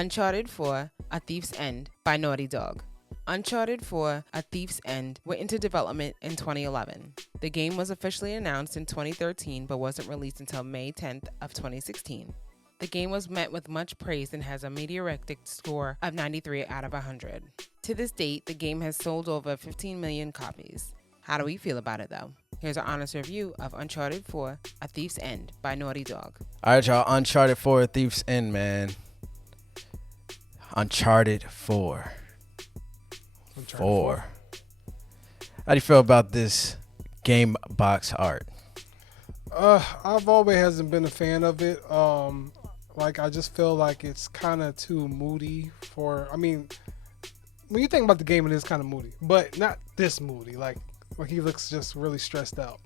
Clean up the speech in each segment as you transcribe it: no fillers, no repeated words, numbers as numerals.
Uncharted 4: A Thief's End by Naughty Dog. Uncharted 4: A Thief's End went into development in 2011. The game was officially announced in 2013 but wasn't released until May 10th of 2016. The game was met with much praise and has a Meteoritic score of 93 out of 100. To this date, the game has sold over 15 million copies. How do we feel about it though? Here's our honest review of Uncharted 4: A Thief's End by Naughty Dog. All right, y'all. Uncharted 4: A Thief's End, man. Uncharted 4. How do you feel about this game box art? I've always hasn't been a fan of it. I just feel like it's kind of too moody when you think about the game, it is kind of moody, but not this moody. Like he looks just really stressed out.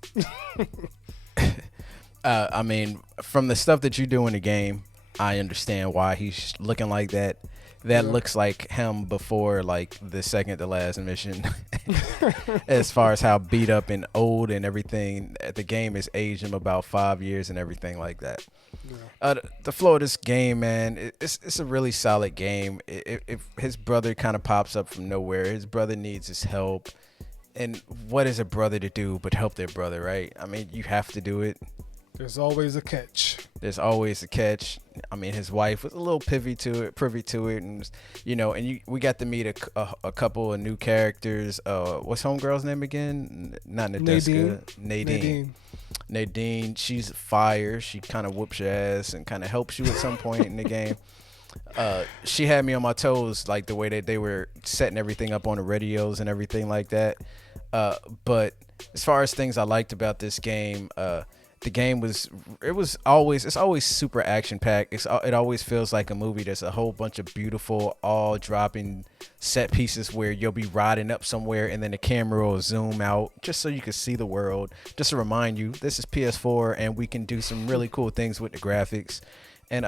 From the stuff that you do in the game, I understand why he's looking like that. That looks like him before, like, the second to last mission. As far as how beat up and old and everything, the game has aged him about 5 years and everything like that. Yeah. The flow of this game, man, it's a really solid game. If his brother kind of pops up from nowhere, his brother needs his help. And what is a brother to do but help their brother, right? I mean, you have to do it. There's always a catch. His wife was a little privy to it, and we got to meet a couple of new characters. What's homegirl's name again? Not Nadeska. Nadine. She's fire. She kind of whoops your ass and kind of helps you at some point in the game. She had me on my toes, like the way that they were setting everything up on the radios and everything like that. But as far as things I liked about this game, the game it's always super action packed. It always feels like a movie. There's a whole bunch of beautiful, all dropping set pieces where you'll be riding up somewhere and then the camera will zoom out just so you can see the world. Just to remind you, this is PS4 and we can do some really cool things with the graphics. And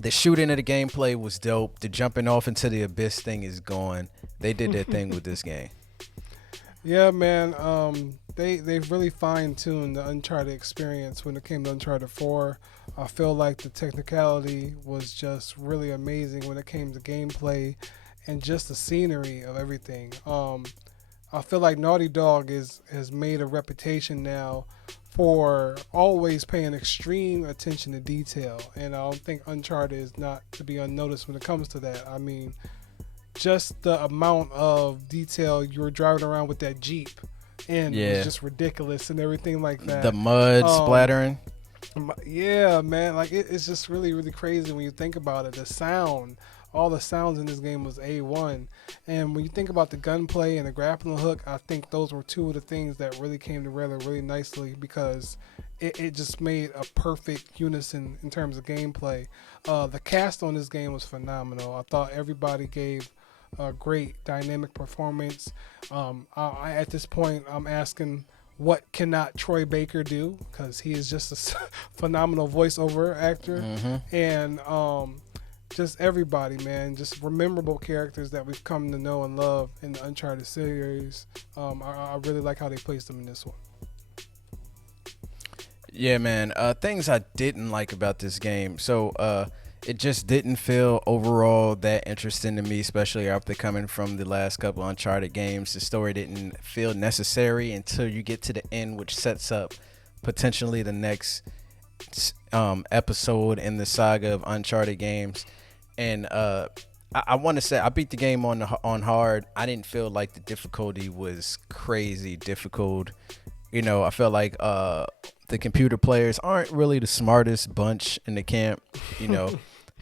the shooting of the gameplay was dope. The jumping off into the abyss thing is gone. They did their thing with this game. Yeah, man. They've really fine-tuned the Uncharted experience when it came to Uncharted 4. I feel like the technicality was just really amazing when it came to gameplay and just the scenery of everything. I feel like Naughty Dog has made a reputation now for always paying extreme attention to detail, and I don't think Uncharted is not to be unnoticed when it comes to that. I mean, just the amount of detail you were driving around with that Jeep, and it was just ridiculous and everything like that. The mud splattering. Yeah, man. Like it's just really, really crazy when you think about it. The sound, all the sounds in this game was A1. And when you think about the gunplay and the grappling hook, I think those were two of the things that really came together really nicely because it just made a perfect unison in terms of gameplay. The cast on this game was phenomenal. I thought everybody gave a great dynamic performance. At this point, I'm asking, what cannot Troy Baker do? Because he is just a phenomenal voiceover actor. Mm-hmm. And just everybody, man, just memorable characters that we've come to know and love in the Uncharted series. I really like how they placed them in this one. Yeah, man. Things I didn't like about this game. So it just didn't feel overall that interesting to me, especially after coming from the last couple Uncharted games. The story didn't feel necessary until you get to the end, which sets up potentially the next episode in the saga of Uncharted games. And I want to say I beat the game on hard. I didn't feel like the difficulty was crazy difficult. I felt like the computer players aren't really the smartest bunch in the camp.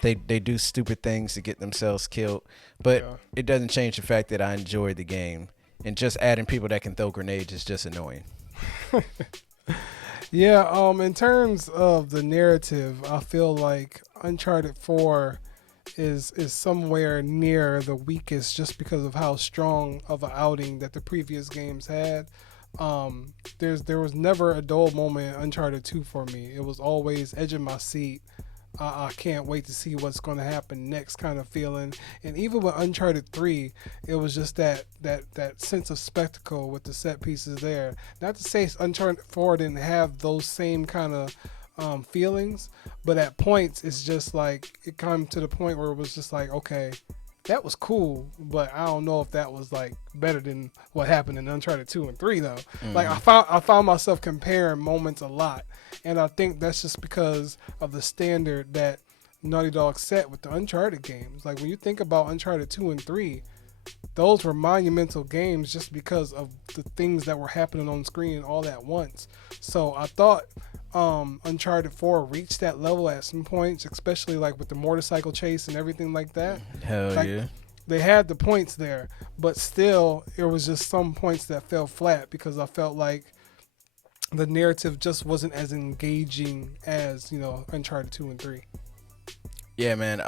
They do stupid things to get themselves killed, but it doesn't change the fact that I enjoyed the game. And just adding people that can throw grenades is just annoying. Yeah, in terms of the narrative, I feel like Uncharted 4 is somewhere near the weakest just because of how strong of an outing that the previous games had. There was never a dull moment in Uncharted 2 for me. It was always edge of my seat. I can't wait to see what's going to happen next kind of feeling. And even with Uncharted 3, it was just that sense of spectacle with the set pieces there. Not to say Uncharted 4 didn't have those same kind of feelings, but at points it's just like it come to the point where it was just like, okay, that was cool, but I don't know if that was like better than what happened in Uncharted 2 and 3 though. Like I found myself comparing moments a lot, and I think that's just because of the standard that Naughty Dog set with the Uncharted games. Like when you think about Uncharted 2 and 3, those were monumental games just because of the things that were happening on screen all at once. So I thought Uncharted 4 reached that level at some points, especially like with the motorcycle chase and everything like that. Hell like, yeah. They had the points there, but still there was just some points that fell flat because I felt like the narrative just wasn't as engaging as, Uncharted 2 and 3. Yeah, man.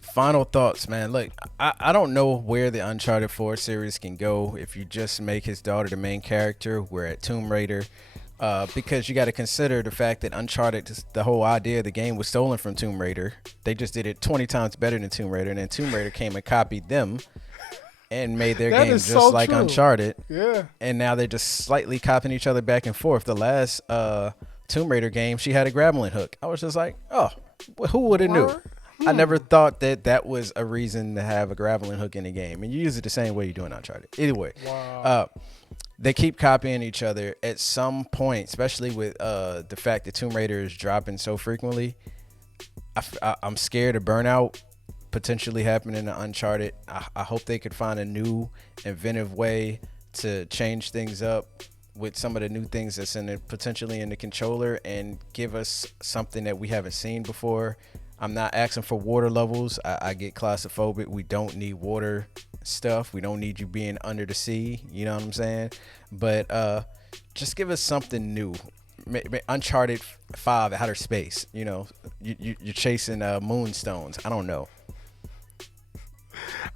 Final thoughts, man. Look, I don't know where the Uncharted 4 series can go if you just make his daughter the main character. We're at Tomb Raider. Because you got to consider the fact that Uncharted, the whole idea of the game was stolen from Tomb Raider. They just did it 20 times better than Tomb Raider, and then Tomb Raider came and copied them and made their game just so like true. Uncharted. Yeah. And now they're just slightly copying each other back and forth. The last Tomb Raider game, she had a grappling hook. I was just like, oh, who would have knew? I never thought that was a reason to have a grappling hook in the game. And you use it the same way you do in Uncharted. Anyway, Wow. they keep copying each other at some point, especially with the fact that Tomb Raider is dropping so frequently. I'm scared of burnout potentially happening to Uncharted. I hope they could find a new, inventive way to change things up with some of the new things that's potentially in the controller and give us something that we haven't seen before. I'm not asking for water levels. I get claustrophobic. We don't need water stuff. We don't need you being under the sea. You know what I'm saying? But just give us something new. Uncharted 5 outer space. You're chasing moonstones. I don't know.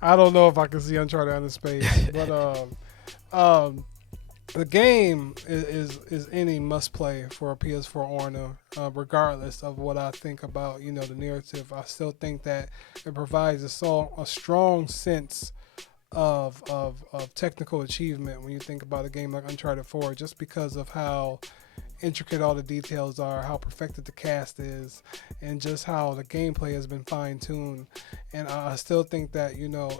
I don't know if I can see Uncharted outer space, but the game is any must play for a PS4 owner, regardless of what I think about the narrative. I still think that it provides a strong sense of technical achievement when you think about a game like Uncharted 4, just because of how intricate all the details are, how perfected the cast is, and just how the gameplay has been fine-tuned. And I still think that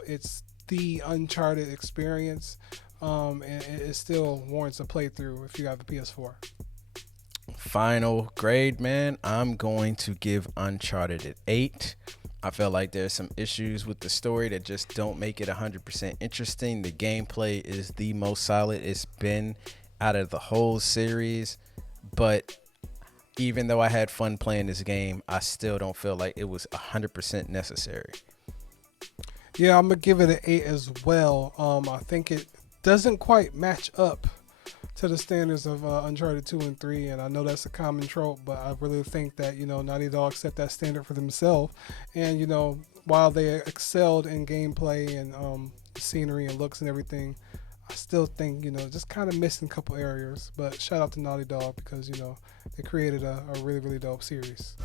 it's the Uncharted experience. And it still warrants a playthrough if you have a PS4. Final grade, man. I'm going to give Uncharted an 8. I feel like there's some issues with the story that just don't make it 100% interesting. The gameplay is the most solid it's been out of the whole series. But even though I had fun playing this game, I still don't feel like it was 100% necessary. Yeah, I'm going to give it an 8 as well. I think it doesn't quite match up to the standards of Uncharted 2 and 3, and I know that's a common trope, but I really think that Naughty Dog set that standard for themselves. And while they excelled in gameplay and scenery and looks and everything, I still think just kind of missing a couple areas. But shout out to Naughty Dog because they created a really, really dope series.